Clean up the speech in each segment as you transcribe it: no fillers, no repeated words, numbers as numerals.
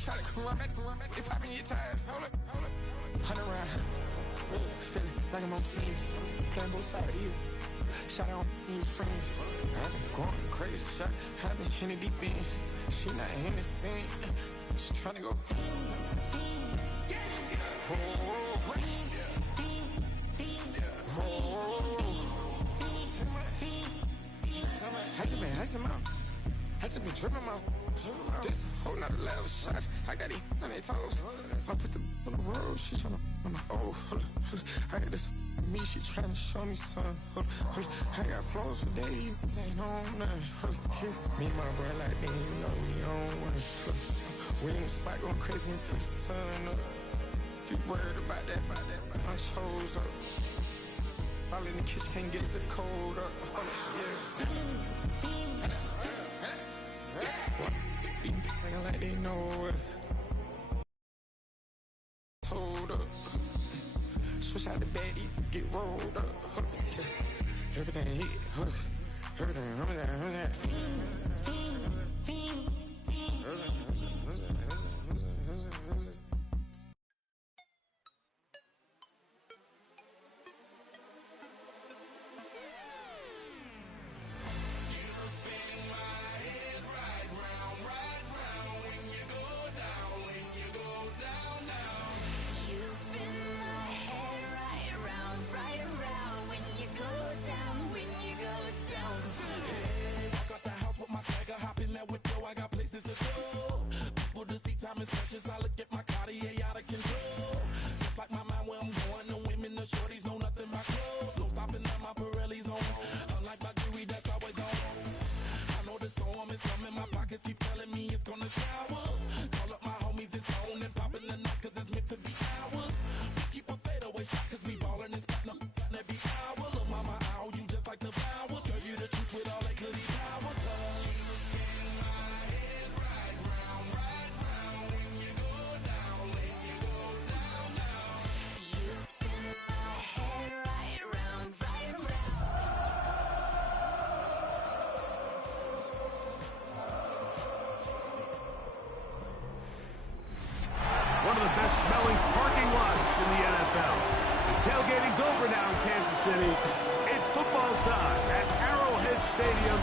Try to come run back, they popping your tires, hold up. 100 round, feeling like I'm on team, playing both sides of you. Shot on your friends, I've been going crazy, shot, I've been hitting deep in. She not in the scene, she tryna go. I just been tripping out. This whole nother level shot. I got it on their toes. I put the on the road. She tryna, hold up. I got this me. She tryna show me something. Hold up. I got flows for days. Ain't on nothing. Me and my bro like they ain't know we on one. We in the spot going crazy until the sun up. You worried about that? My shows up. All in the kitchen can't get the cold up. Like they know it. Told us. Switch out the baddie, get rolled up. Everything hit. Everything. Time is precious, I look at my Cartier out of control. Just like my mind where I'm going, the women, the shorties know nothing but clothes. No stopping at my Pirelli's on. Unlike my jewelry, that's always on. I know the storm is coming, my pockets keep telling me it's gonna shower. Call up my homies, it's on and popping the night cause it's meant to be ours. We keep a fadeaway shot cause we ballin' and spittin' up every hour. Look mama, ow, you just like the flowers. Girl, you the truth with all that goody power. One of the best-smelling parking lots in the NFL. The tailgating's over now in Kansas City. It's football time at Arrowhead Stadium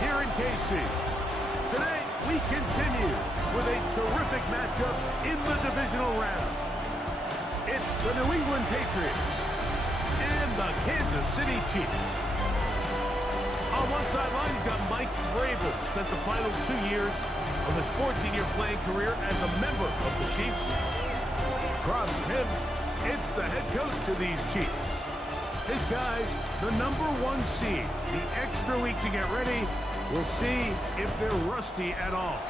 here in KC. Today, we continue with a terrific matchup in the divisional round. It's the New England Patriots and the Kansas City Chiefs. On one sideline, you've got Mike Vrabel, spent the final 2 years of his 14-year playing career as a member of the Chiefs. Across from him, it's the head coach of these Chiefs. His guys, the #1 seed, the extra week to get ready. We'll see if they're rusty at all.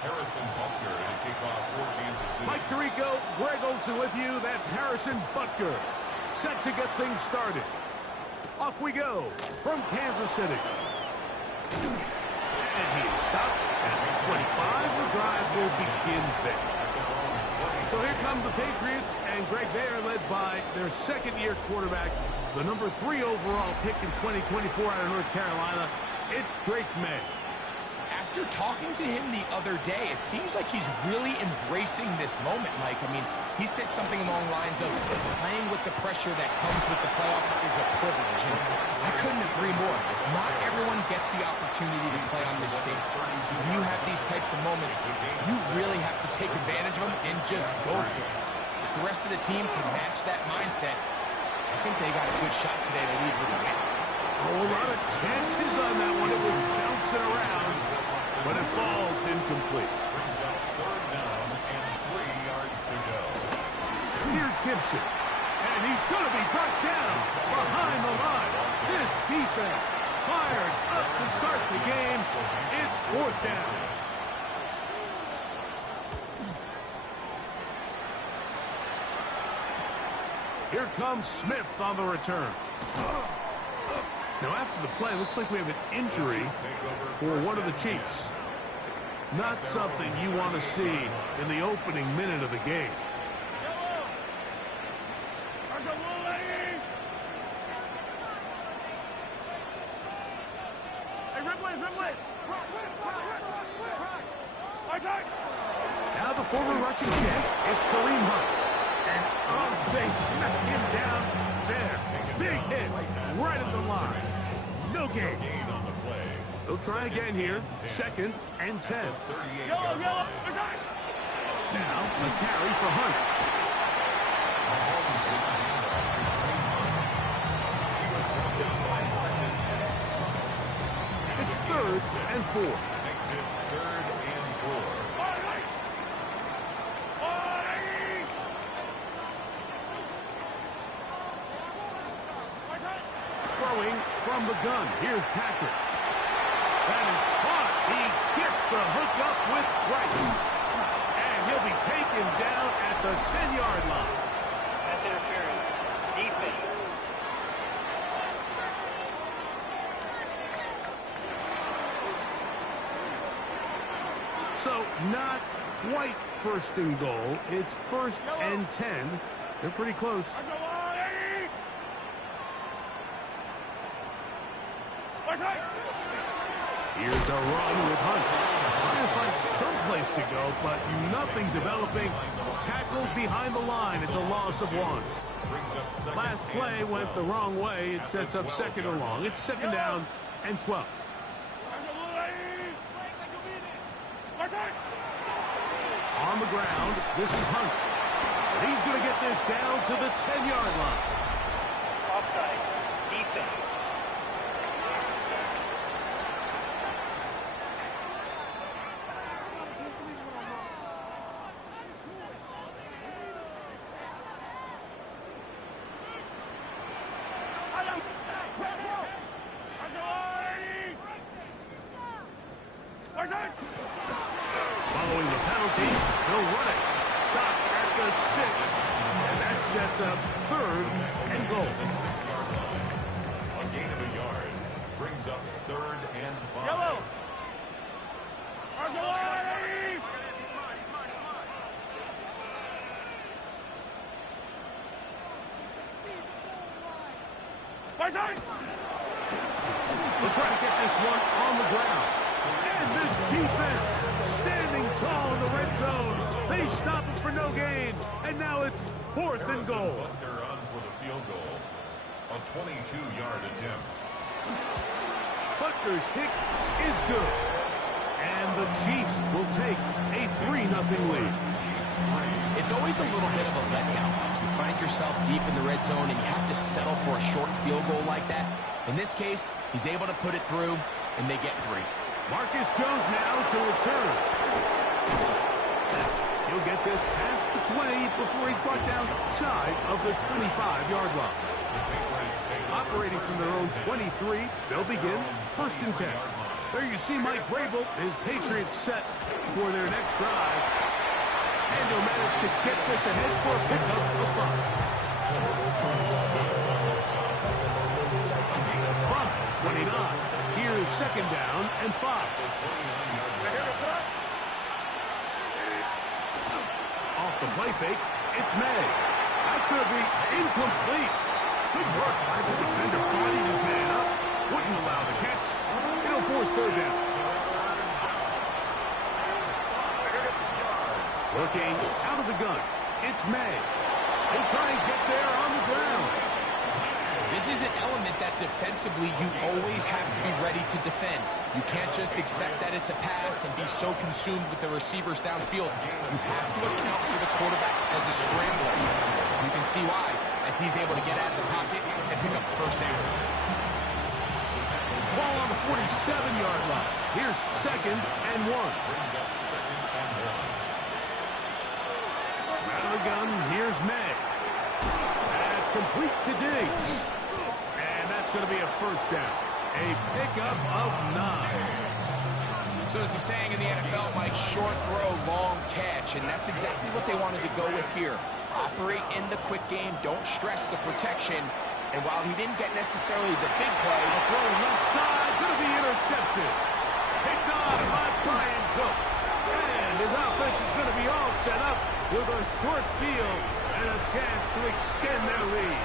Harrison Butker to kick off for Kansas City. Mike Tirico, Greg Olsen with you. That's Harrison Butker. Set to get things started. Off we go from Kansas City. And he is stopped at 25. The drive will begin there. So here come the Patriots, and Greg, they are led by their second-year quarterback, the #3 overall pick in 2024 out of North Carolina. It's Drake May. After talking to him the other day, it seems like he's really embracing this moment, Mike. I mean, he said something along the lines of playing with the pressure that comes with the playoffs is a privilege. And I couldn't agree more. Not everyone gets the opportunity to play on this stage. So when you have these types of moments, you really have to take advantage of them and just go for it. If the rest of the team can match that mindset, I think they got a good shot today to lead with a win. A whole lot of chances on that one. It was bouncing around, but it falls incomplete. Brings up 3rd down and 3 yards to go. Here's Gibson, and he's going to be brought down behind the line. This defense fires up to start the game. It's 4th down. Here comes Smith on the return. Now, after the play, looks like we have an injury for one of the Chiefs. Not something you want to see in the opening minute of the game. Now the former Russian kick. It's Kareem Hunt. And, oh, they smack him down there. Big hit right at the line. No gain. They'll try again here. 2nd and 10. Now a carry for Hunt. It's 3rd and 4. Throwing from the gun. Here's Patrick. That is caught. He gets the hook up with Rice. And he'll be taken down at the 10-yard line. Pass interference. Defense. So not quite 1st and goal. It's 1st and 10. They're pretty close. Here's a run with Hunt. Trying to find some place to go, but nothing developing. Tackled behind the line. It's a loss of 1. Last play went the wrong way. It sets up 2nd and long. It's 2nd down and 12. On the ground, this is Hunt. He's going to get this down to the 10-yard line. Offside. Defense. Following the penalty, he'll run it. Stop at the 6. And that sets up 3rd and goal. A gain of a yard brings up 3rd and 5. Yellow. We'll try to get this one on the ground. And this defense standing tall in the red zone. They stop it for no gain. And now it's 4th and goal. Butker on for the field goal. A 22-yard attempt. Butker's kick is good. And the Chiefs will take a 3-0 lead. It's always a little bit of a letdown. You find yourself deep in the red zone and you have to settle for a short field goal like that. In this case, he's able to put it through, and they get 3. Marcus Jones now to return. He'll get this past the 20 before he's brought down shy of the 25-yard line. Operating from their own 23, they'll begin 1st and 10. There you see Mike Vrabel, his Patriots set for their next drive. And he'll manage to get this ahead for a pickup of 5. From 29, here's 2nd down and 5. Off the play fake, it's May. That's going to be incomplete. Good work by the defender, bodied his man up. Wouldn't allow the catch. It'll force 3rd down. Looking out of the gun, it's May. He'll try and get there on the ground. This is an element that defensively you always have to be ready to defend. You can't just accept that it's a pass and be so consumed with the receivers downfield. You have to account for the quarterback as a scrambler. You can see why, as he's able to get out of the pocket and pick up 1st down. Ball on the 47-yard line. Here's 2nd and 1. Out of the gun, here's May. That's complete to D. And that's going to be a 1st down. A pickup of 9. So as the saying in the NFL, Mike, short throw, long catch, and that's exactly what they wanted to go with here. operate in the quick game, don't stress the protection. And while he didn't get necessarily the big play, a throw left side, going to be intercepted. Picked off by Brian Cook. And his offense is going to be all set up with a short field and a chance to extend their lead.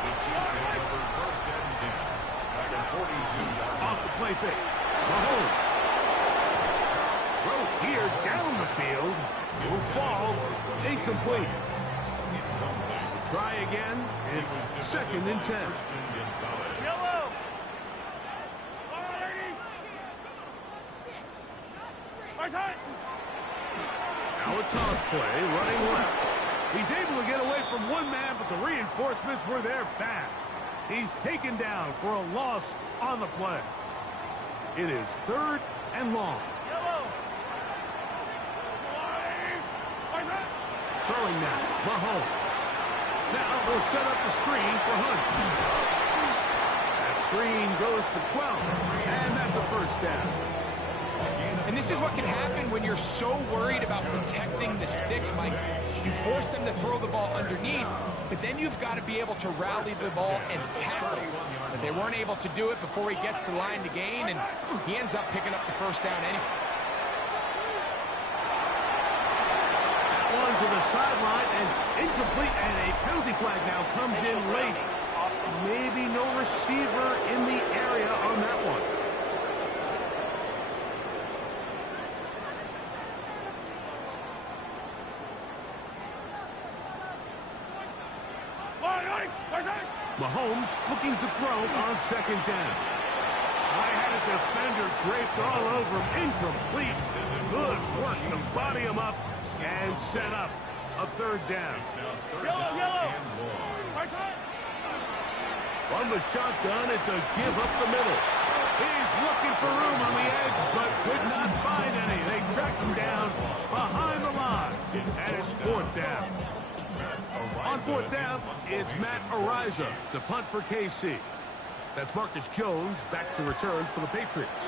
The Chiefs take over first and 10 at the 42-yard line. Off the play fake. Mahomes. Throw here down the field. Will fall. Incomplete. Try again. It's second and 10. Yellow. Now a toss play, running left. He's able to get away from one man, but the reinforcements were there fast. He's taken down for a loss on the play. It is third and long. Yellow. Throwing now, Mahomes. Now they'll set up the screen for Hunt. That screen goes for 12, and that's a first down. and this is what can happen when you're so worried about protecting the sticks, Mike. You force them to throw the ball underneath, but then you've got to be able to rally the ball and tackle. But they weren't able to do it before he gets the line to gain, and he ends up picking up the first down anyway. One to the sideline and incomplete, and a penalty flag now comes in late. Maybe no receiver in the area on that one. Mahomes looking to throw on second down. I had a defender draped all over him. Incomplete. Good work to body him up and set up a third down. Yellow. From the shotgun, it's a give up the middle. He's looking for room on the edge, but could not find any. They track him down behind the line, and it's fourth down. On fourth down, it's Matt Araiza to punt for KC. That's Marcus Jones back to return for the Patriots.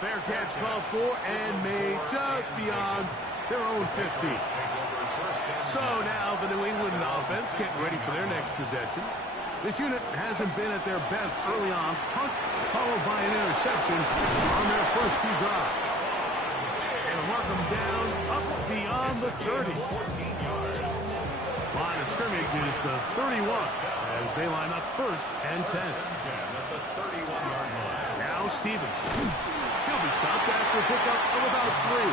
Fair catch called for and made just beyond their own 50. So now the New England offense getting ready for their next possession. This unit hasn't been at their best early on. Punt followed by an interception on their first two drives. And mark them down up beyond the 30. Line of scrimmage is the 31 as they line up first and 10. Now Stevenson. He'll be stopped after a pickup of about 3.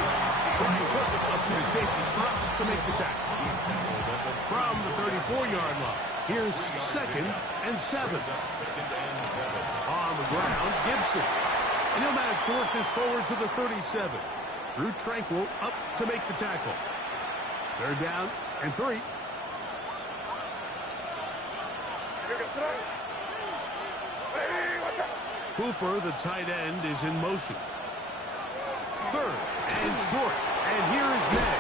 Brian Cook up to the safety spot to make the tackle. From the 34-yard line, here's second and 7. On the ground, Gibson. And he'll manage to work this forward to the 37. Drew Tranquill up to make the tackle. Third down and 3. Cooper, the tight end, is in motion. Third and short. And here is May.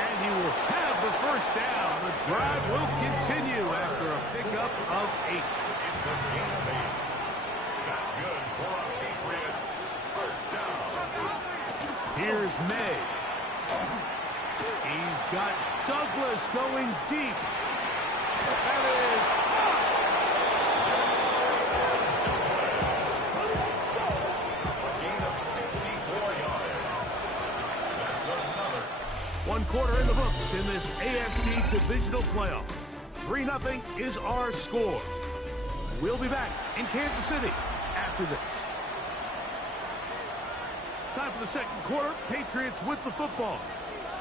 And he will have the first down. The drive will continue after a pickup of 8. It's a gain of 8. That's good for our Patriots. First down. Here's May. He's got Douglas going deep. That is one quarter in the books in this AFC divisional playoff. 3-0 is our score. We'll be back in Kansas City after this. Time for the second quarter. Patriots with the football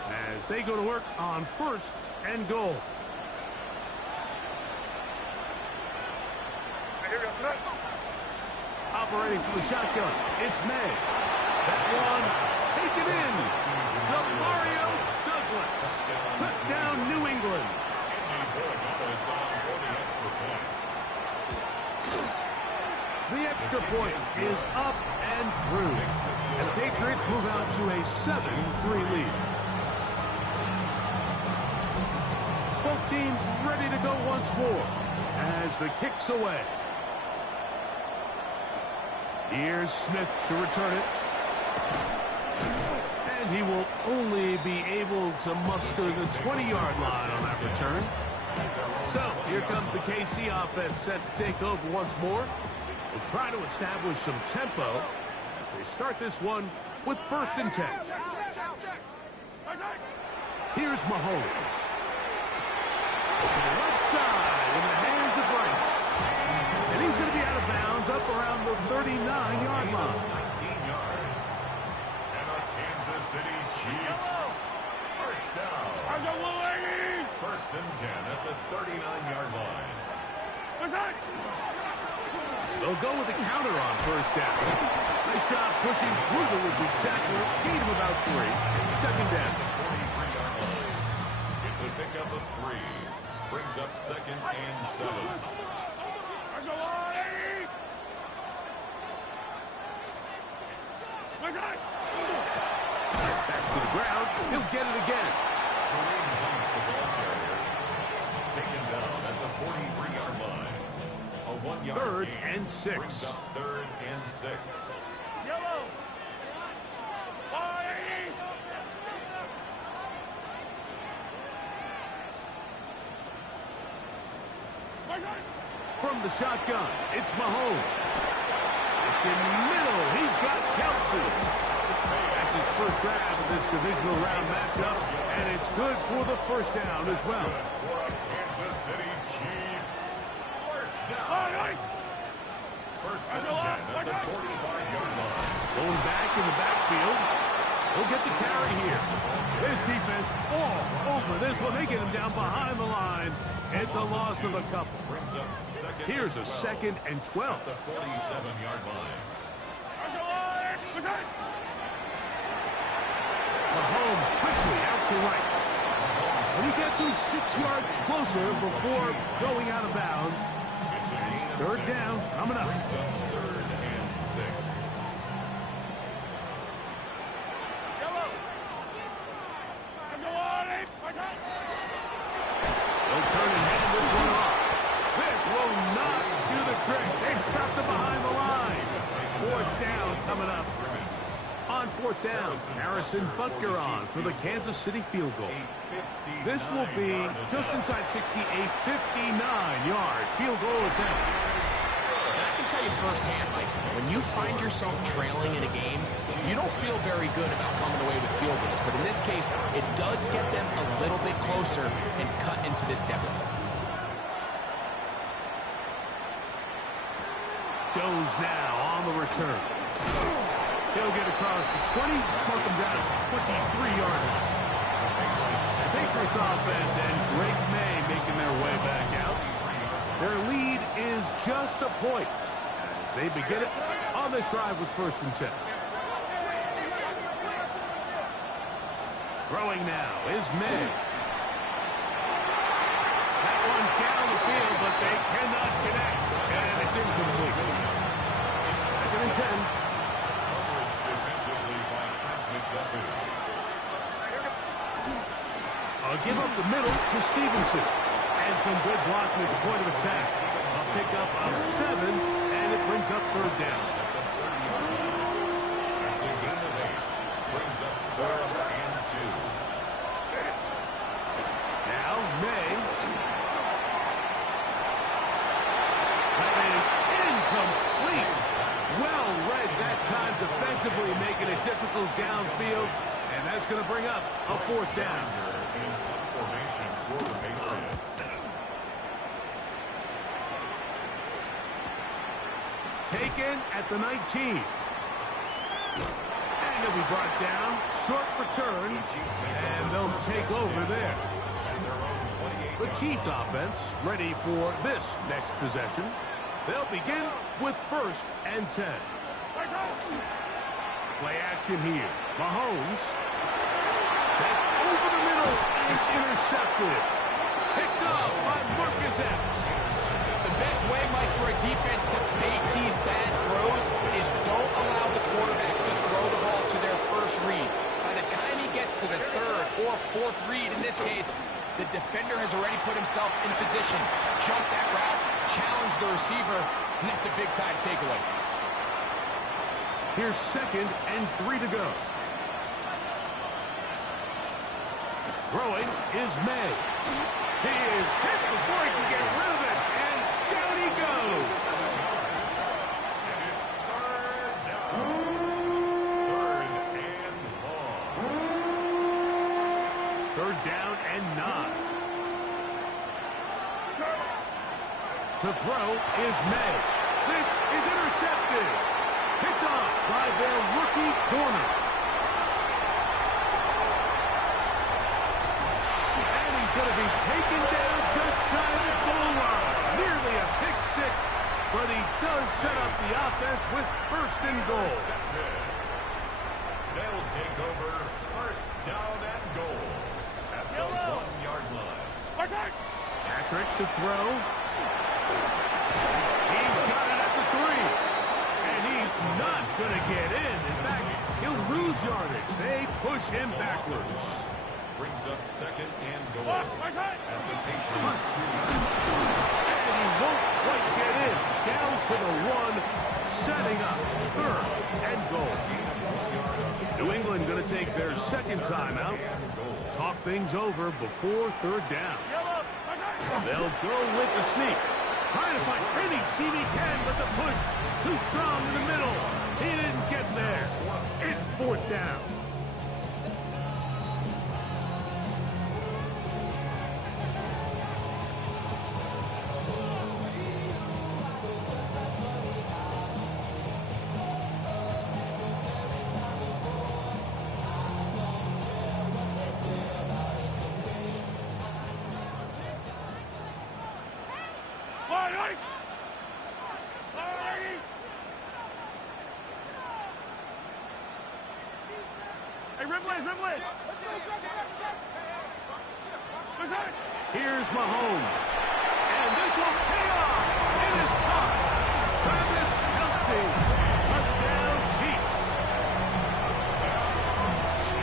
as they go to work on first and goal. Operating from the shotgun, it's May. That one taken in. Demario Douglas. Touchdown, New England. The extra point is up and through. And the Patriots move out to a 7-3 lead. Both teams ready to go once more as the kick's away. Here's Smith to return it. And he will only be able to muster the 20-yard line on that return. So here comes the KC offense set to take over once more. They'll try to establish some tempo as they start this one with 1st and 10. Here's Mahomes. To the left side in the hands of Rice. And he's going to be out of bounds up around the 39-yard line. 19 yards. And the Kansas City Chiefs. First down. 1st and 10 at the 39-yard line. They'll go with a counter on 1st down. Nice job pushing through the would-be tackler. Gain of about 3. 2nd down. 43-yard line. It's a pickup of 3. Brings up 2nd and 7. Back to the ground. He'll get it again. Kareem Hunt, the ball carrier, taken down at the 43-yard line. A 1-yard 3rd gain and 6. brings up 3rd and 6. From the shotgun, it's Mahomes. In the middle, he's got Kelsey. That's his first grab of this divisional round matchup, and it's good for the 1st down as well. For a Kansas City Chiefs. First down. 1st and 10 at the 45-yard line. Going back in the backfield. He'll get the carry here. His defense all over this one. They get him down behind the line. It's a loss of a couple. Brings up 2nd. Here's a 2nd and 12. At the 47-yard line. Mahomes quickly out to Rice. And he gets him 6 yards closer before going out of bounds. It's 3rd down coming up. Brings up 3rd and 6. They'll turn and hand this one off. This will not do the trick. They've stopped him behind the line. 4th down coming up. On 4th down, Harrison Butker on for the Kansas City field goal. This will be just inside 60, a 59-yard field goal attempt. And I can tell you firsthand, Mike, when you find yourself trailing in a game, you don't feel very good about coming away with field goals. But in this case, it does get them a little bit closer and cut into this deficit. Jones now on the return. He'll get across the 20, mark him down at the 23-yard line. The Patriots offense and Drake May making their way back out. Their lead is just a point as they begin it on this drive with 1st and 10. Throwing now is May. That one down the field, but they cannot connect, and it's incomplete. 2nd and 10. Coverage defensively by Trent McDuffie. I'll give up the middle to Stevenson. And some good blocking at the point of attack. A pickup of 7, and it brings up 3rd down. That's a gain of 8. Brings up 3rd and 2. Now, May. That is incomplete. Well read that time defensively, making it difficult downfield. And that's going to bring up a 4th down. In formation for the Patriots. Taken at the 19. And he'll be brought down. Short return. And they'll take over there. The Chiefs offense ready for this next possession. They'll begin with 1st and 10. Play action here. Mahomes. That's over the middle and intercepted. Picked up by Marcus Epps. The best way, Mike, for a defense to make these bad throws is don't allow the quarterback to throw the ball to their first read. By the time he gets to the 3rd or 4th read, in this case, the defender has already put himself in position, jumped that route, challenged the receiver, and that's a big-time takeaway. Here's 2nd and 3 to go. Throwing is May. He is hit before he can get rid of it, and down he goes. And it's 3rd down. 3rd and long. 3rd down and 9. To throw is May. This is intercepted. Picked off by their rookie corner. And he's going to be taken down just shy of the goal line. Nearly a pick six, but he does set up the offense with 1st and goal. They'll take over 1st down and goal at the 1-yard line. Patrick to throw. He's got it at the 3. And he's not going to get in. In fact, he'll lose yardage. They push him backwards. Brings up 2nd and goal at the Patriots 2. And he won't quite get in. Down to the 1, setting up 3rd and goal. New England going to take their 2nd timeout. Talk things over before 3rd down. They'll go with the sneak. Trying to find any seam he can, but the push too strong in the middle. He didn't get there. It's 4th down. Here's Mahomes. And this will pay off. It is caught. Travis Kelce. Touchdown, Chiefs.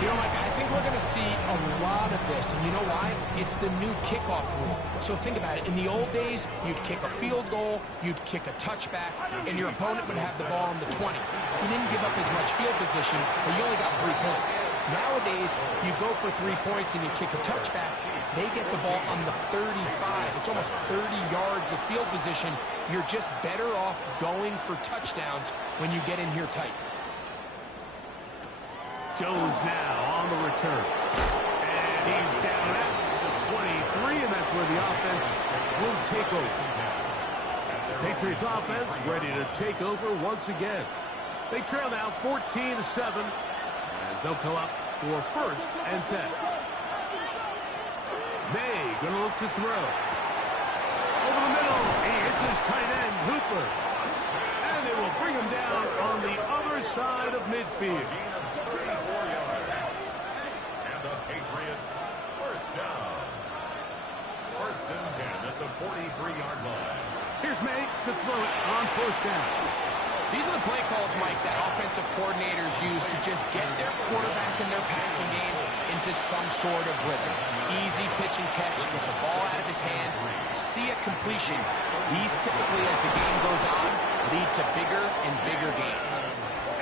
You know, Mike, I think we're going to see a lot of this. And you know why? It's the new kickoff rule. So think about it. In the old days, you'd kick a field goal, you'd kick a touchback, and your opponent would have the ball on the 20. You didn't give up as much field position, but you only got 3 points. Nowadays, you go for 3 points and you kick a touchback. They get the ball on the 35. It's almost 30 yards of field position. You're just better off going for touchdowns when you get in here tight. Jones now on the return. And he's down at the 23, and that's where the offense will take over. Patriots offense ready to take over once again. They trail now 14-7 as they'll come up for 1st and 10. May going to look to throw. Over the middle, he hits his tight end, Hooper. And they will bring him down on the other side of midfield. 34 yards. And the Patriots 1st down. 1st and 10 at the 43-yard line. Here's May to throw it on 1st down. These are the play calls, Mike, that offensive coordinators use to just get their quarterback and their passing game into some sort of rhythm. Easy pitch and catch, get the ball out of his hand, see a completion. These typically, as the game goes on, lead to bigger and bigger gains.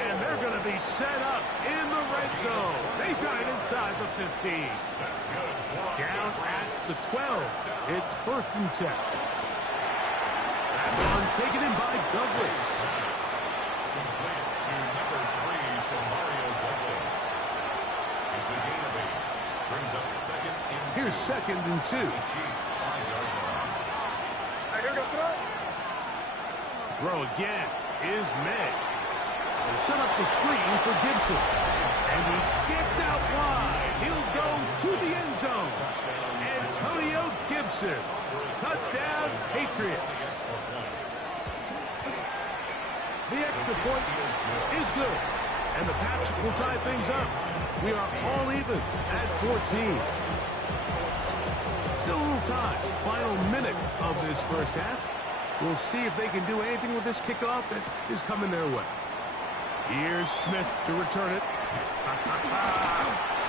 And they're going to be set up in the red zone. They've got it inside the 15. That's good. Down at the 12. It's 1st and 10. That one taken in by Douglas. Completed to number 3 for Mario Douglas. It's a gain of 8. Brings up 2nd and 2. Here's 2nd and 2. Chiefs 5-yard line. Throw again is May. They set up the screen for Gibson. And he gets out wide. He'll go to the end zone. Antonio Gibson. Touchdown, Patriots. The extra point is good. And the Pats will tie things up. We are all even at 14. Still a little time. Final minute of this 1st half. We'll see if they can do anything with this kickoff that is coming their way. Here's Smith to return it.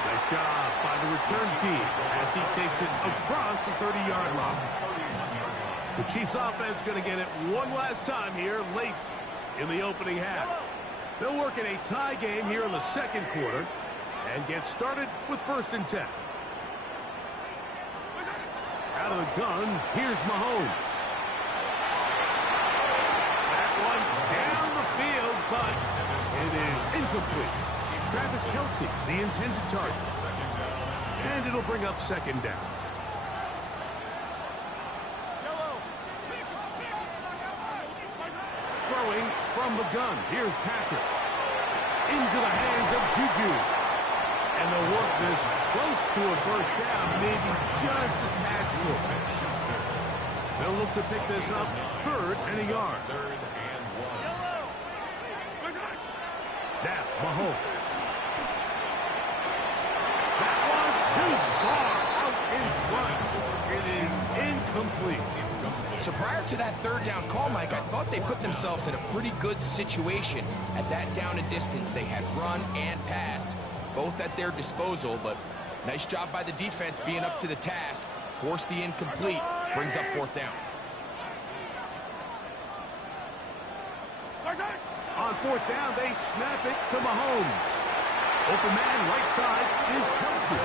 Nice job by the return team as he takes it across the 30-yard line. The Chiefs offense going to get it one last time here late in the opening half. They'll work in a tie game here in the second quarter and get started with 1st and 10. Out of the gun, here's Mahomes. That one down the field, but it is incomplete. Travis Kelce, the intended target. And it'll bring up 2nd down. Throwing from the gun. Here's Patrick. Into the hands of Juju. And they'll work this close to a 1st down, maybe just a tad short. They'll look to pick this up 3rd and a yard. Now, Mahomes. That one too far out in front. It is incomplete. So prior to that 3rd down call, Mike, I thought they put themselves in a pretty good situation at that down and distance. They had run and pass, both at their disposal, but nice job by the defense being up to the task. Force the incomplete, brings up 4th down. On 4th down, they snap it to Mahomes. Open man, right side, is Kelce.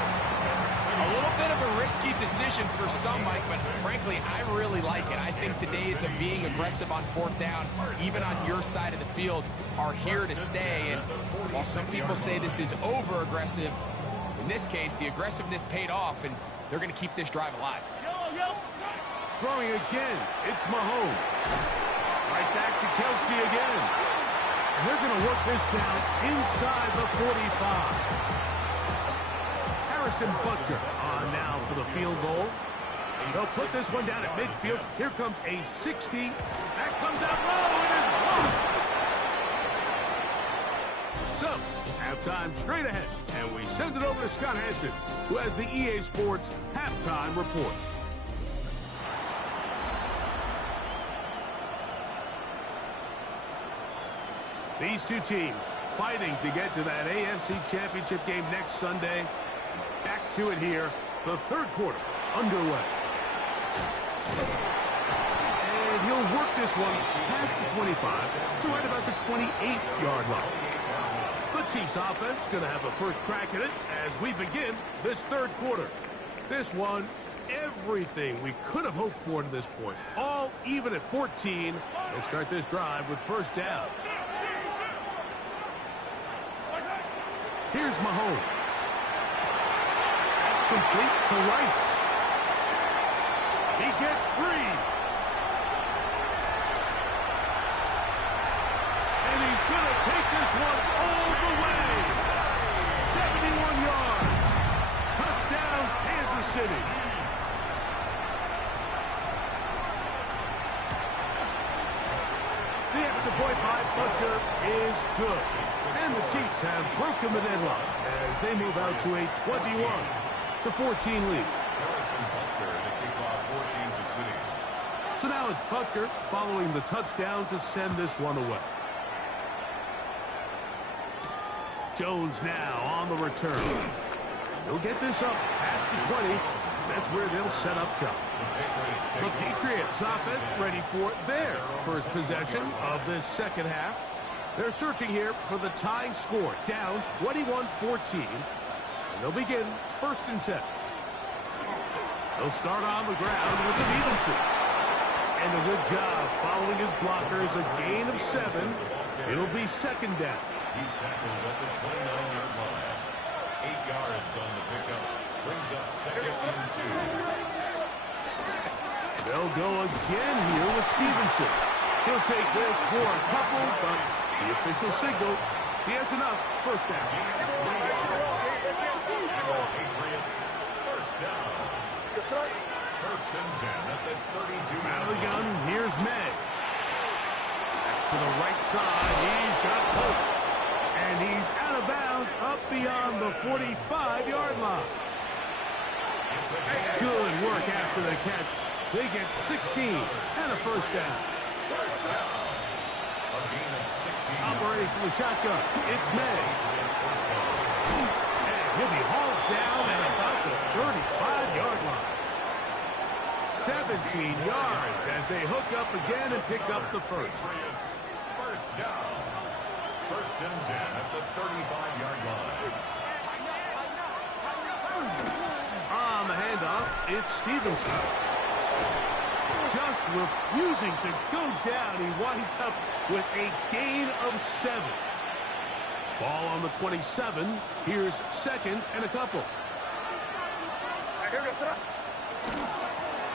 A little bit of a risky decision for some, Mike, but frankly, I really like it. I think the days of being aggressive on 4th down, even on your side of the field, are here to stay. And while some people say this is over-aggressive, in this case, the aggressiveness paid off, and they're going to keep this drive alive. Throwing again, it's Mahomes. Right back to Kelce again. And they're going to work this down inside the 45. Harrison Butker on now for the field goal. They'll put this one down at midfield. Here comes a 60. That comes out low. It is blocked. So, halftime straight ahead. And we send it over to Scott Hanson, who has the EA Sports halftime report. These two teams fighting to get to that AFC Championship game next Sunday. Back to it here. The 3rd quarter underway. And he'll work this one past the 25 to right about the 28-yard line. The Chiefs offense going to have a first crack at it as we begin this 3rd quarter. This one, everything we could have hoped for to this point. All even at 14. They'll start this drive with 1st down. Here's Mahomes. That's complete to Rice. He gets free. And he's going to take this one all the way. 71 yards. Touchdown, Kansas City. The extra point by Butker is good. And the Chiefs have broken the deadlock as they move out to a 21-14 lead. So now it's Butker following the touchdown to send this one away. Jones now on the return. He'll get this up past the 20. That's where they'll set up shop. The Patriots offense ready for their first possession of this 2nd half. They're searching here for the tying score, down 21-14. And they'll begin 1st and 10. They'll start on the ground with Stevenson. And a good job following his blockers, a gain of 7. It'll be 2nd down. He's tackled at the 29-yard line. 8 yards on the pickup. Brings up 2nd and 2. They'll go again here with Stevenson. He'll take this for a couple, but the official signal, he has enough. 1st down. Patriots, 1st down. 1st and 10 at the 32. Out of the gun, here's May. That's to the right side. He's got hope. And he's out of bounds up beyond the 45-yard line. Good work after the catch. They get 16 and a 1st down. Operating for the shotgun. It's May. And he'll be hauled down at about the 35-yard line. 17 yards as they hook up again and pick up the 1st. First down. First and 10 at the 35-yard line. On the handoff, it's Stevenson. Just refusing to go down. He winds up with a gain of 7. Ball on the 27. Here's second and a couple.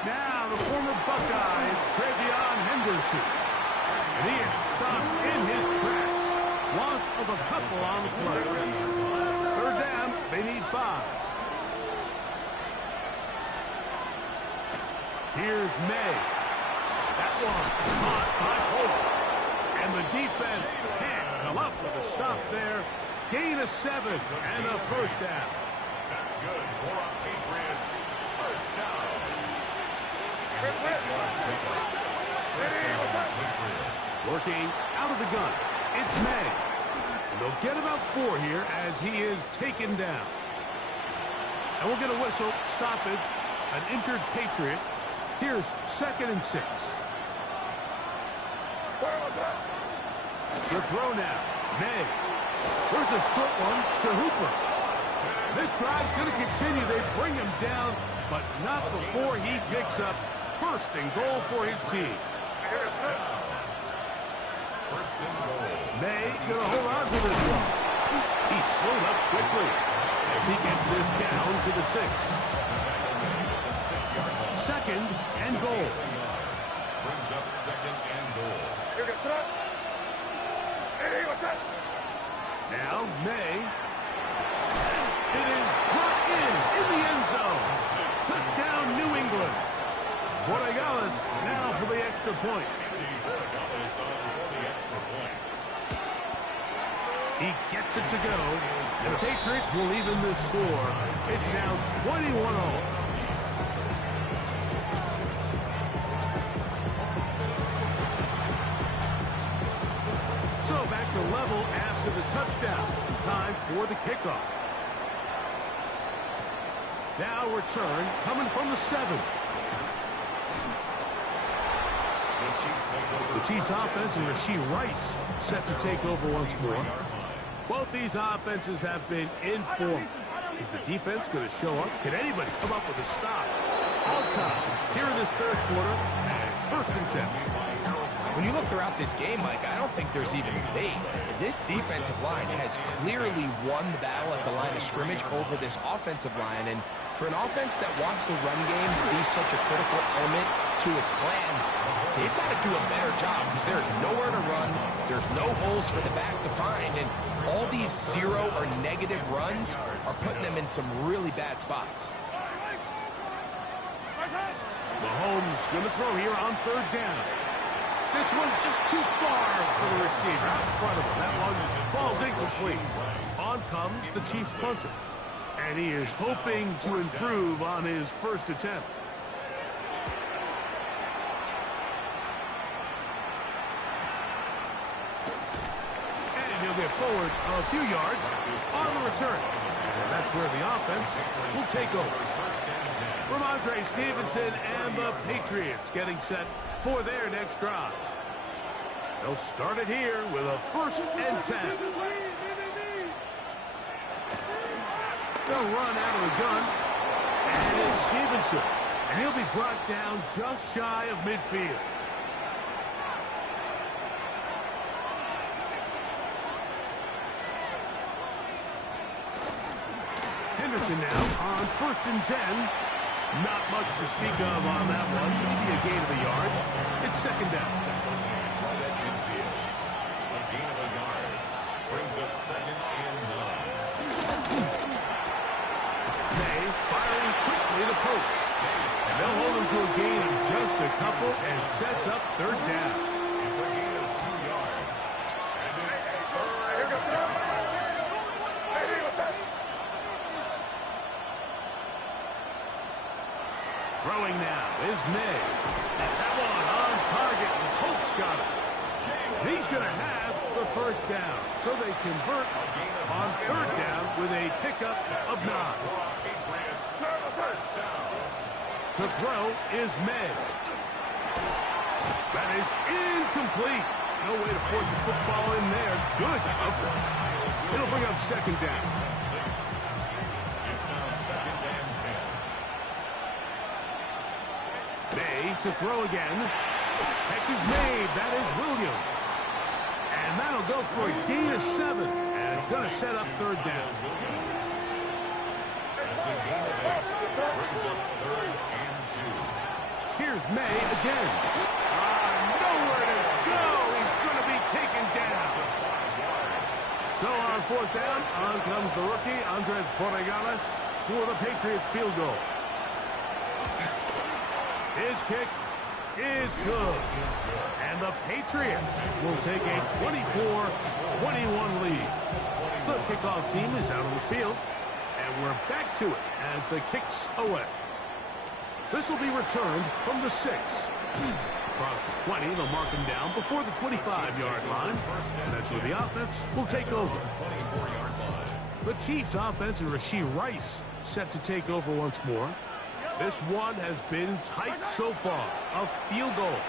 Now the former Buckeye, it's Travion Henderson. And he is stopped in his tracks. Loss of a couple on the play. Third down, they need 5. Here's May. That one caught by Holt. And the defense can't come up with a stop there. Gain of 7 and a first down. That's good for our Patriots. First down. Working out of the gun. It's May. And they'll get about 4 here as he is taken down. And we'll get a whistle, stoppage, an injured Patriot. Here's second and 6. The throw now. May. There's a short one to Hooper. This drive's going to continue. They bring him down, but not before he picks up first and goal for his team. First and goal. May going to hold on to this one. He slowed up quickly as he gets this down to the 6. Second and goal. Brings up second and goal. Now May. It is brought in the end zone. Touchdown, New England. Borregales now for the extra point. He gets it to go. And the Patriots will even the score. It's now 21-all. So back to level after the touchdown. Time for the kickoff. Now return coming from the 7. The Chiefs offense and Rashee Rice set to take over once more. Both these offenses have been in form. Is the defense going to show up? Can anybody come up with a stop? All time here in this third quarter, and it's first and 10. When you look throughout this game, Mike, I don't think there's even debate. This defensive line has clearly won the battle at the line of scrimmage over this offensive line. And for an offense that wants the run game to be such a critical element to its plan, they've got to do a better job because there's nowhere to run. There's no holes for the back to find. And all these 0 or negative runs are putting them in some really bad spots. Mahomes going to throw here on third down. This one just too far for the receiver out in front of him. That one falls incomplete. On comes the Chiefs punter. And he is hoping to improve on his first attempt. And he'll get forward a few yards on the return. And that's where the offense will take over. Ramondre Stevenson and the Patriots getting set for their next drive. They'll start it here with a first and 10. They'll run out of the gun. And it's Stevenson. And he'll be brought down just shy of midfield. Henderson now on first and 10. Not much to speak of on that one. Maybe a gain of a yard. It's second down. A gain of a yard brings up second and 9. May firing quickly to Pope. And they'll hold him to a gain of just a couple and sets up third down. It's a gain of 2 yards. And it's Throwing now is May. That one on target, and Pope's got it. And he's going to have the first down. So they convert on third down with a pickup of 9. first down. To throw is May. That is incomplete. No way to force the football in there. Good coverage. It'll bring up second down. It's now second and 10. May to throw again. Catch is made. That is Williams. And that'll go for a gain of 7. And it's going to set up third down. That's a gain of 8. Brings up third and 2. Here's May again. Nowhere to go. He's going to be taken down. So on fourth down, on comes the rookie, Andres Borregales, for the Patriots field goal. His kick is good. And the Patriots will take a 24-21 lead. The kickoff team is out on the field, and we're back to it as the kick's away. This will be returned from the 6. Across the 20, they'll mark him down before the 25-yard line. And that's where the offense will take over. The Chiefs' offense and Rashee Rice set to take over once more. This one has been tight so far. A field goal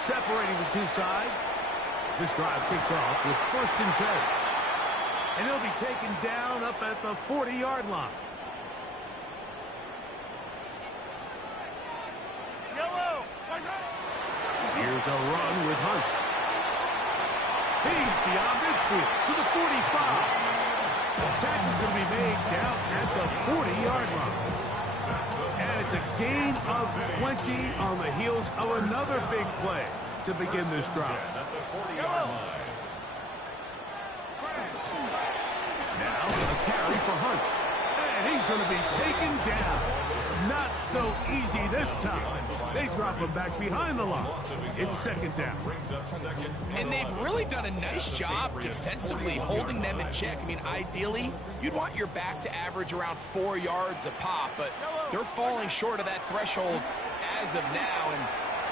separating the two sides. This drive kicks off with first and 10. And he'll be taken down up at the 40-yard line. Here's a run with Hunt. He's beyond midfield to the 45. The tackle's going to be made down at the 40-yard line. And it's a gain of 20 on the heels of another big play to begin this drive. Now a carry for Hunt. And he's going to be taken down. Not so easy this time. They drop him back behind the line. It's second down. And they've really done a nice job defensively holding them in check. I mean, ideally, you'd want your back to average around 4 yards a pop, but they're falling short of that threshold as of now, and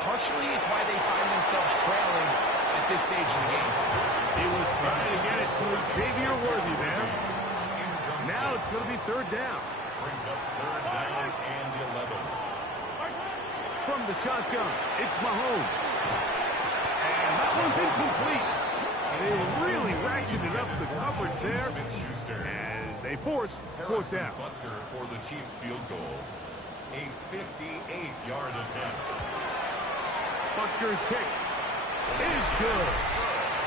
partially it's why they find themselves trailing at this stage in the game. He was trying to get it to Xavier Worthy there. Now it's going to be third down. Brings up third down and 11. From the shotgun, it's Mahomes. And that one's incomplete. They really ratcheted up the coverage there. And they force fourth down. Butker for the Chiefs field goal. A 58-yard attempt. Butker's kick is good.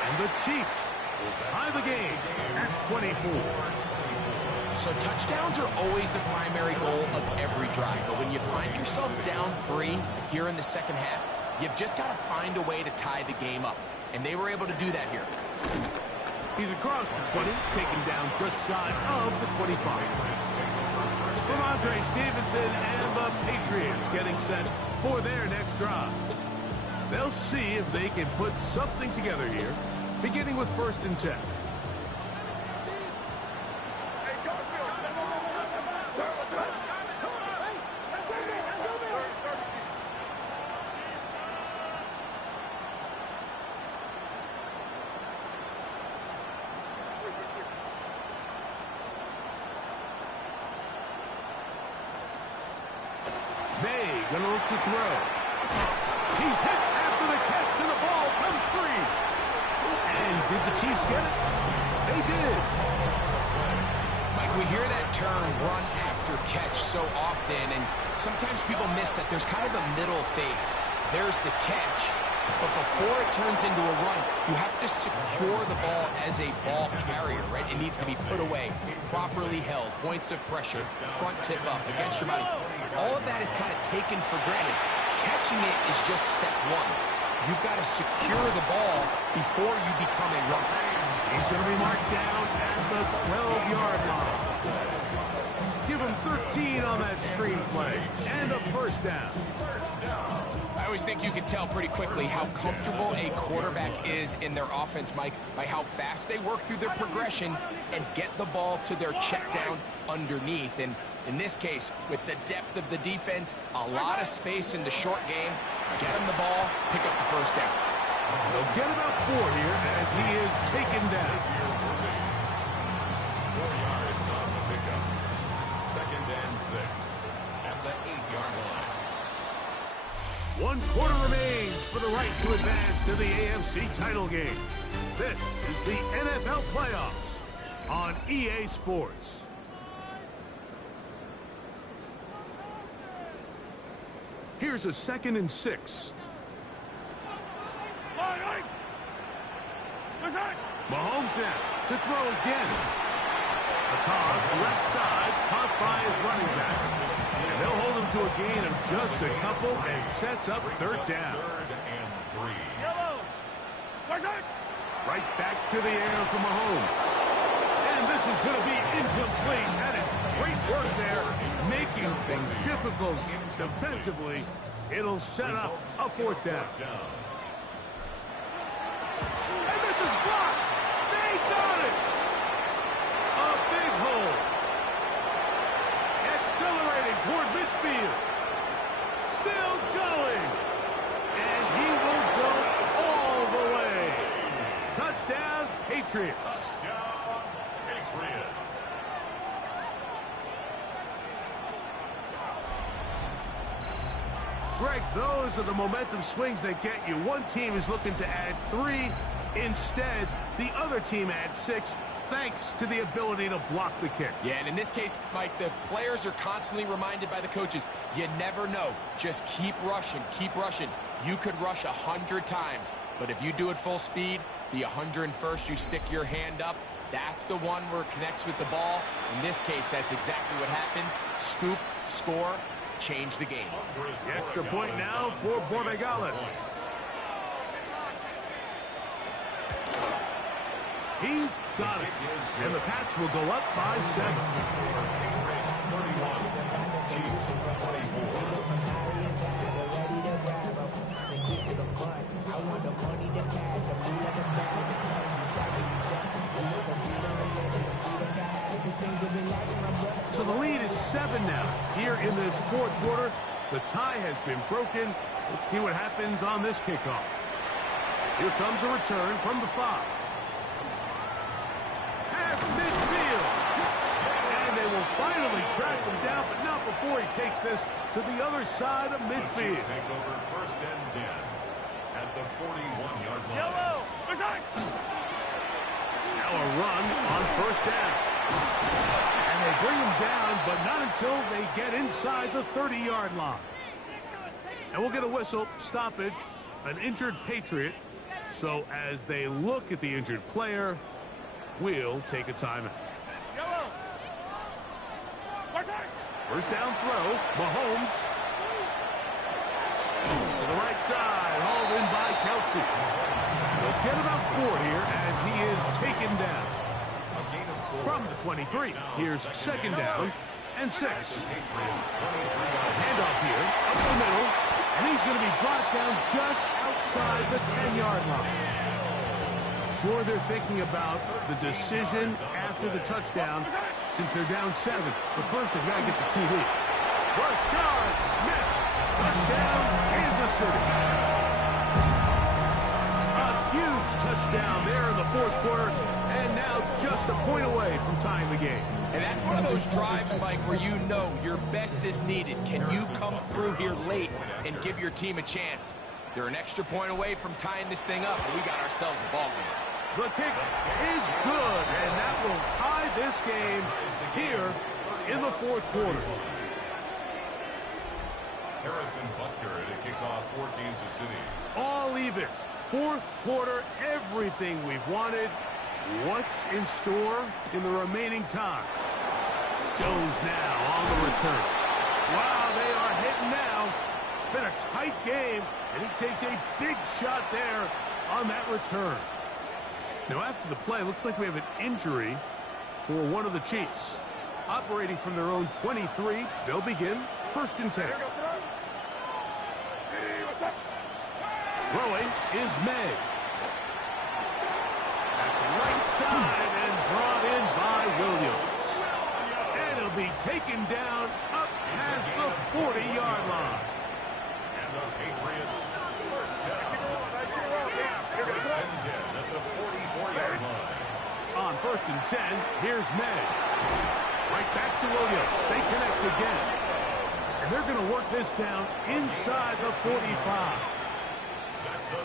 And the Chiefs will tie the game at 24. So touchdowns are always the primary goal of every drive. But when you find yourself down 3 here in the second half, you've just got to find a way to tie the game up. And they were able to do that here. He's across the 20, taken down just shy of the 25. From Andre Stevenson and the Patriots getting set for their next drive. They'll see if they can put something together here, beginning with first and 10. May gonna look to throw. He's hit after the catch, and the ball comes free. And did the Chiefs get it? They did. Mike, we hear that term run after catch so often, and sometimes people miss that there's kind of a middle phase. There's the catch, but before it turns into a run, you have to secure the ball as a ball carrier, right? It needs to be put away, properly held, points of pressure, front tip up against your body. All of that is kind of taken for granted. Catching it is just step one. You've got to secure the ball before you become a runner. He's going to be marked down at the 12-yard line. Give him 13 on that screen play, and a first down. I always think you can tell pretty quickly how comfortable a quarterback is in their offense, Mike, by how fast they work through their progression and get the ball to their check down underneath. And in this case, with the depth of the defense, a lot of space in the short game, get him the ball, pick up the first down. They'll get about 4 here as he is taken down. 4 yards on the pickup. Second and 6 at the 8-yard line. 1 quarter remains for the right to advance to the AFC title game. This is the NFL Playoffs on EA Sports. Here's a 2nd and 6. Mahomes now to throw again. A toss left side, caught by his running back. And they'll hold him to a gain of just a couple and sets up 3rd down. 3rd and 3. Right back to the air for Mahomes. And this is going to be incomplete. That is great work there, making things difficult defensively. It'll set up a 4th down. And this is blocked. They got it. A big hole. Accelerating toward midfield. Still going. And he will go all the way. Touchdown, Patriots. Touchdown, Patriots. Greg, those are the momentum swings that get you. One team is looking to add 3. Instead, the other team adds 6, thanks to the ability to block the kick. Yeah, and in this case, Mike, the players are constantly reminded by the coaches, you never know. Just keep rushing, keep rushing. You could rush 100 times, but if you do it full speed, the 101st, you stick your hand up, that's the one where it connects with the ball. In this case, that's exactly what happens. Scoop, score, change the game. The extra point now for Borregales. He's got it. And the Pats will go up by 7. Patriots 31, Chiefs 24. So the lead is 7 now. Here in this 4th quarter, the tie has been broken. Let's see what happens on this kickoff. Here comes a return from the 5. At midfield. And they will finally track him down, but not before he takes this to the other side of midfield. Take over 1st and 10 at the 41-yard line. Now a run on 1st down. And they bring him down, but not until they get inside the 30-yard line. And we'll get a whistle, stoppage, an injured Patriot. So as they look at the injured player, we'll take a timeout. 1st down throw, Mahomes. To the right side, hauled in by Kelsey. They'll get about 4 here as he is taken down. From the 23, here's 2nd down and 6. Handoff here, up the middle, and he's going to be brought down just outside the 10-yard line. Sure, they're thinking about the decision after the touchdown since they're down 7. But first, they've got to get the TD. Rashad Smith, touchdown, Kansas City. A huge touchdown there in the 4th quarter. And now just a point away from tying the game. And that's one of those drives, Mike, where you know your best is needed. Can you come through here late and give your team a chance? They're an extra point away from tying this thing up, and we got ourselves a ball game. The kick is good, and that will tie this game here in the 4th quarter. Harrison Butker to kick off for Kansas City. All even. 4th quarter, everything we've wanted. What's in store in the remaining time? Jones now on the return. Wow, they are hitting now. Been a tight game, and he takes a big shot there on that return. Now, after the play, looks like we have an injury for one of the Chiefs. Operating from their own 23, they'll begin 1st and 10. Throwing is May. That's right side and brought in by Williams. And he'll be taken down up past the 40-yard line. And the Patriots first down. 1st and 10 at the 44-yard line. On 1st and 10, here's May. Right back to Williams. They connect again. And they're going to work this down inside the 45.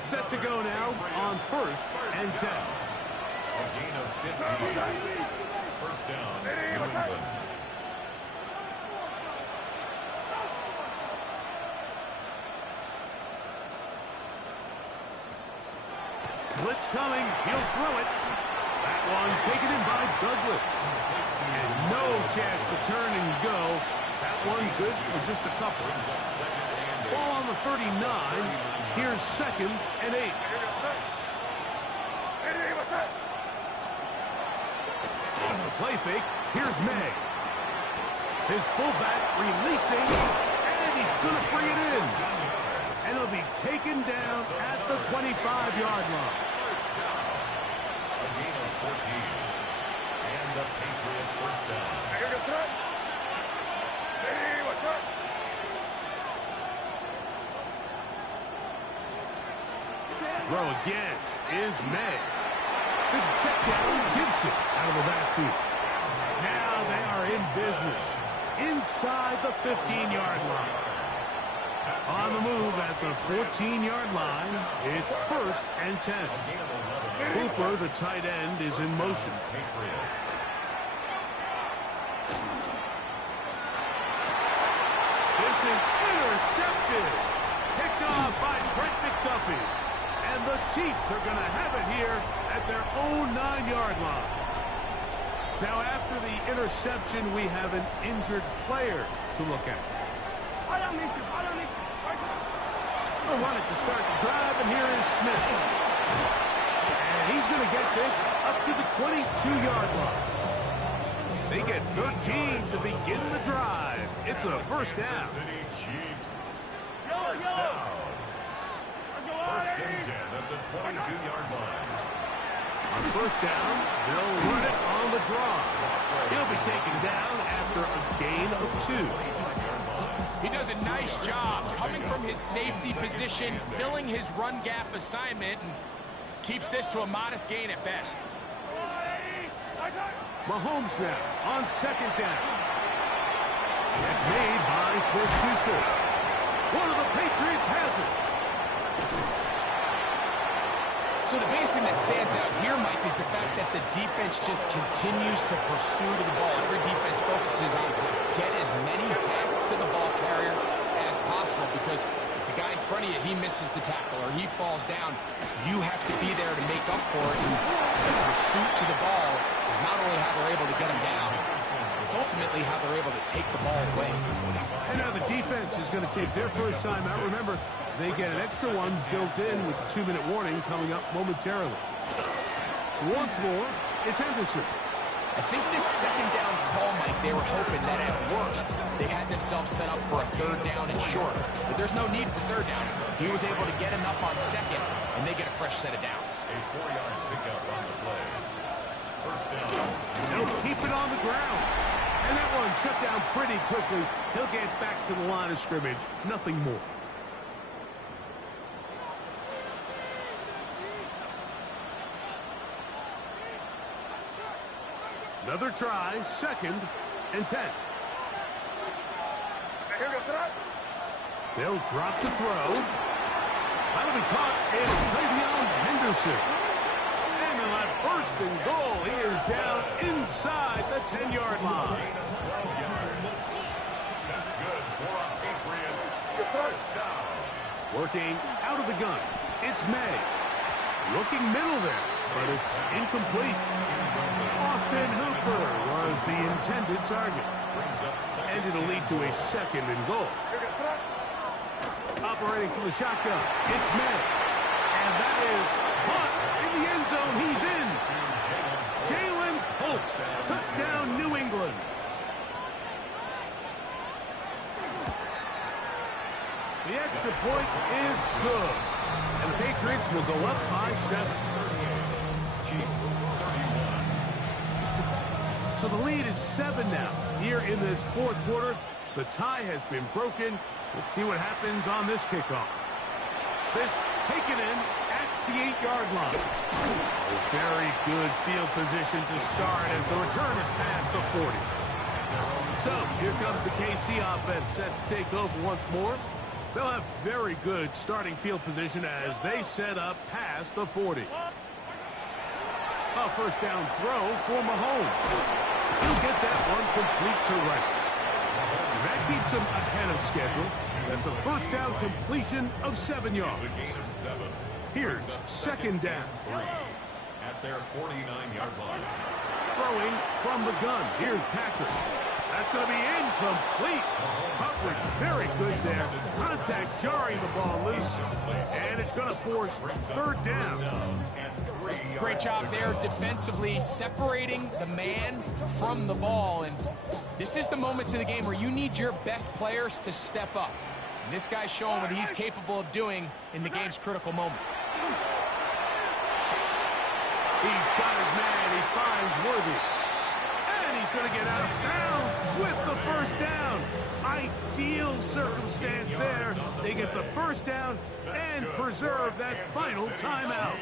Set to go now on 1st and 10. A gain of 15. First down, New England. Blitz coming. He'll throw it. That one taken in by Douglas. And no chance to turn and go. That one good for just a couple. Ball on the 39. Here's 2nd and 8. Play fake. Here's May. His fullback releasing, and he's going to bring it in. And it'll be taken down at the 25-yard line. A gain of 14. And the Patriot first down. Throw again is May. This check down, Gibson out of the backfield. Now they are in business inside the 15-yard line. On the move at the 14-yard line, it's 1st and 10. Hooper, the tight end, is in motion. This is intercepted. Picked off by Trent McDuffie. And the Chiefs are going to have it here at their own 9-yard line. Now, after the interception, we have an injured player to look at. I wanted to start the drive, and here is Smith. And he's going to get this up to the 22-yard line. They get 13 to begin the drive. It's a first down. City Chiefs. First down. First and 10 at the 22-yard line. On first down, they'll run it on the draw. He'll be taken down after a gain of 2. He does a nice job coming from his safety position, filling his run gap assignment, and keeps this to a modest gain at best. Mahomes now on 2nd down. That's made by Smith-Schuster. One of the Patriots has it. So the biggest thing that stands out here, Mike, is the fact that the defense just continues to pursue to the ball. Every defense focuses on get as many hits to the ball carrier as possible, because if the guy in front of you, he misses the tackle or he falls down, you have to be there to make up for it. And the pursuit to the ball is not only how they're able to get him down, it's ultimately how they're able to take the ball away. And now the defense is going to take their first time out. Remember, they get an extra one built in with the 2-minute warning coming up momentarily. Once more, it's Henderson. I think this 2nd down call, Mike, they were hoping that at worst they had themselves set up for a 3rd down and short. But there's no need for 3rd down. He was able to get enough on 2nd, and they get a fresh set of downs. A 4-yard pickup on the play. First down. They'll keep it on the ground. And that one shut down pretty quickly. He'll get back to the line of scrimmage. Nothing more. Another try, 2nd and 10. They'll drop to throw. That'll be caught in Travion Henderson. And on that 1st and goal, he is down inside the 10-yard line. That's good for a Patriots. First down. Working out of the gun, it's May. Looking middle there, but it's incomplete. Austin Hooper was the intended target. And it'll lead to a 2nd and goal. Operating from the shotgun, it's May. And that is caught in the end zone. He's in. Jalen Hurts. Touchdown, New England. The extra point is good. And the Patriots will go up by 7. Chiefs 31. So the lead is 7 now. Here in this 4th quarter, the tie has been broken. Let's see what happens on this kickoff. This taken in at the 8-yard line. A very good field position to start as the return is past the 40. So, here comes the KC offense set to take over once more. They'll have very good starting field position as they set up past the 40. A first down throw for Mahomes. He'll get that one complete to Rice. That keeps him ahead of schedule. That's a first down completion of 7 yards. Here's second down. At their 49-yard line. Throwing from the gun. Here's Patrick. That's going to be incomplete. Coverage very good there. Contact jarring the ball loose. And it's going to force third down. Great job there defensively, separating the man from the ball. And this is the moments of the game where you need your best players to step up. And this guy's showing what he's capable of doing in the game's critical moment. He's got his man. He finds Worthy. And he's going to get out of bounds with the first down. Ideal circumstance there. They get the first down and preserve that final timeout.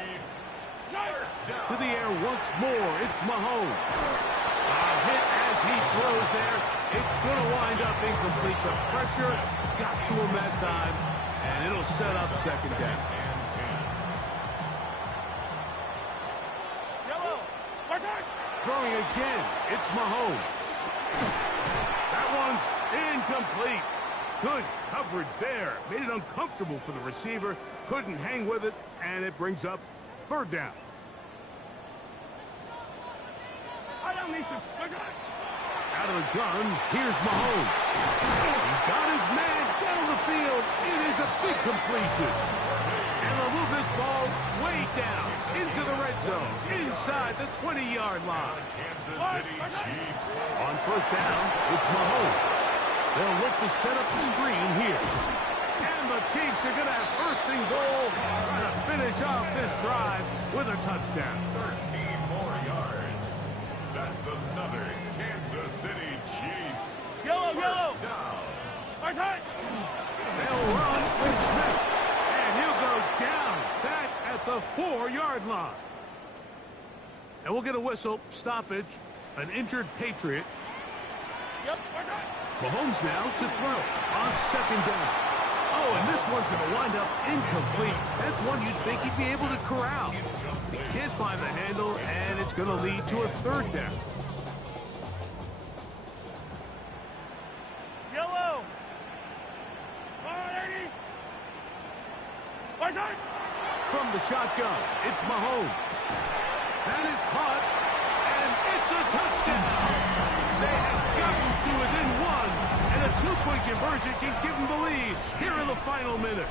To the air once more. It's Mahomes. A hit as he throws there. It's going to wind up incomplete. The pressure got to him that time. And it'll set up second down. Throwing again, it's Mahomes. That one's incomplete. Good coverage there. Made it uncomfortable for the receiver. Couldn't hang with it, and it brings up third down. Out of the gun, here's Mahomes. He's got his man down the field. It is a big completion. And they'll move this ball way down into the red zone, inside the 20-yard line. Kansas City Chiefs. On first down, it's Mahomes. They'll look to set up the screen here. And the Chiefs are going to have first and goal, trying to finish off this drive with a touchdown. 13 more yards. That's another Kansas City Chiefs. Yellow. First down. They'll run with Smith. And he'll go down back at the 4-yard line. And we'll get a whistle, stoppage, an injured Patriot. Mahomes now to throw on second down. Oh, and this one's going to wind up incomplete. That's one you'd think he'd be able to corral. He can't find the handle, and it's going to lead to a third down. Yellow. From the shotgun, it's Mahomes. That is caught, and it's a touchdown. They have gotten to within one, and a two-point conversion can give them the lead here in the final minute.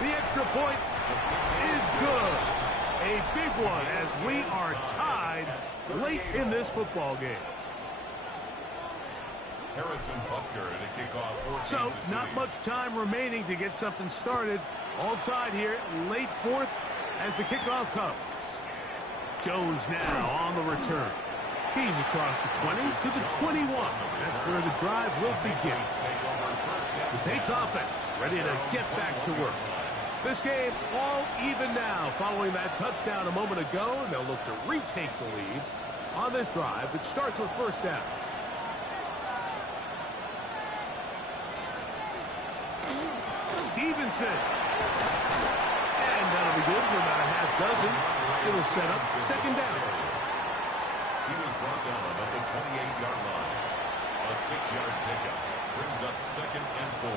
The extra point is good. A big one as we are tied late in this football game. Harrison Butker at a kickoff for So, Kansas City. not much time remaining to get something started. All tied here, late fourth as the kickoff comes. Jones now on the return. He's across the 20 to the 21. That's where the drive will begin. The Patriots offense ready to get back to work. This game all even now following that touchdown a moment ago, and they'll look to retake the lead on this drive. It starts with first down. Stevenson. And that'll be good for about a half dozen. It'll set up second down. He was brought down at the 28-yard line. A 6-yard pickup brings up second and 4.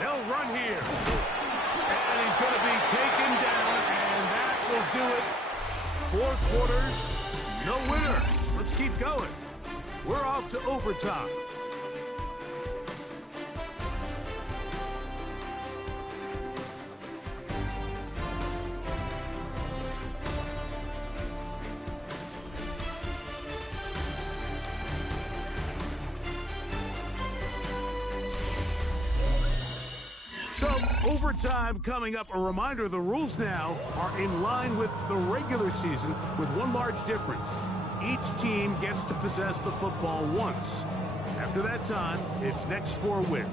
They'll run here. And he's going to be taken down, and that will do it. 4 quarters, no winner. Let's keep going. We're off to overtime. So, overtime coming up. A reminder, the rules now are in line with the regular season with one large difference. Each team gets to possess the football once. After that time, it's next score wins.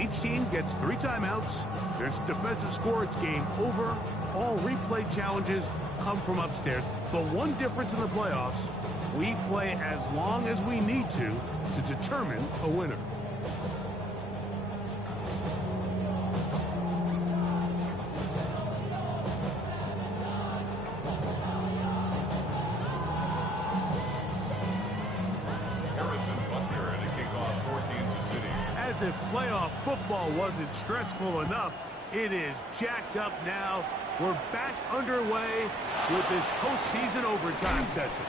Each team gets 3 timeouts. There's a defensive score. It's game over. All replay challenges come from upstairs. The one difference in the playoffs, we play as long as we need to determine a winner. As if playoff football wasn't stressful enough, it is jacked up now. We're back underway with this postseason overtime session.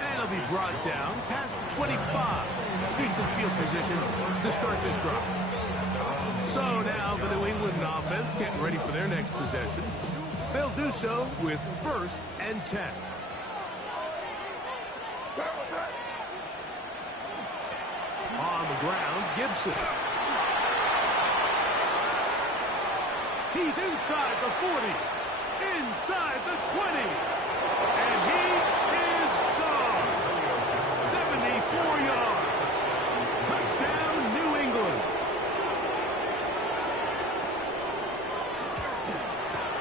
And it'll be brought down past the 25. Decent field position to start this drive. So now the New England offense getting ready for their next possession. They'll do so with 1st and 10. On the ground, Gibson. He's inside the 40, inside the 20, and he is gone. 74 yards. Touchdown, New England.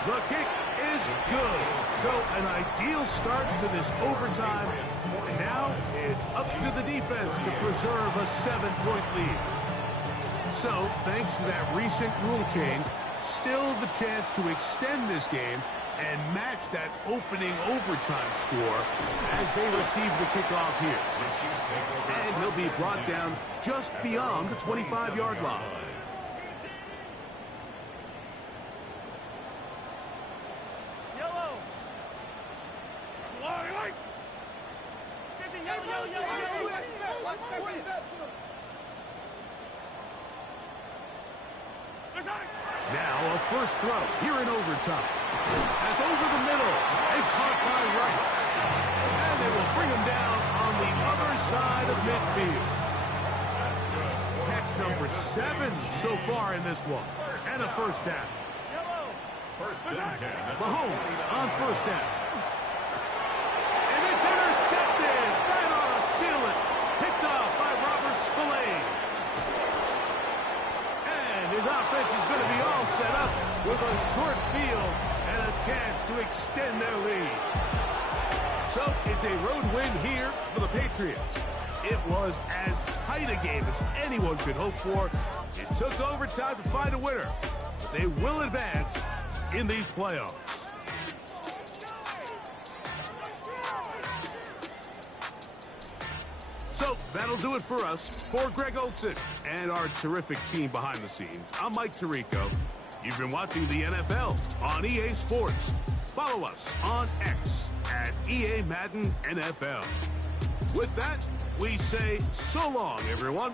The kick is good. So an ideal start to this overtime. And now it's up to the defense to preserve a 7-point lead. So thanks to that recent rule change, still the chance to extend this game and match that opening overtime score as they receive the kickoff here. And he'll be brought down just beyond the 25-yard line. Now a first throw here in overtime. That's over the middle. It's caught by Rice. And they will bring him down on the other side of midfield. Catch number 7 so far in this one. And a first down. First and 10. Mahomes on first down. And it's intercepted. That ought to seal it. Picked off by Robert Spillane. His offense is going to be all set up with a short field and a chance to extend their lead. So it's a road win here for the Patriots. It was as tight a game as anyone could hope for. It took overtime to find a winner. But they will advance in these playoffs. So that'll do it for us. For Greg Olsen and our terrific team behind the scenes, I'm Mike Tirico. You've been watching the NFL on EA Sports. Follow us on X at EA Madden NFL. With that, we say so long, everyone.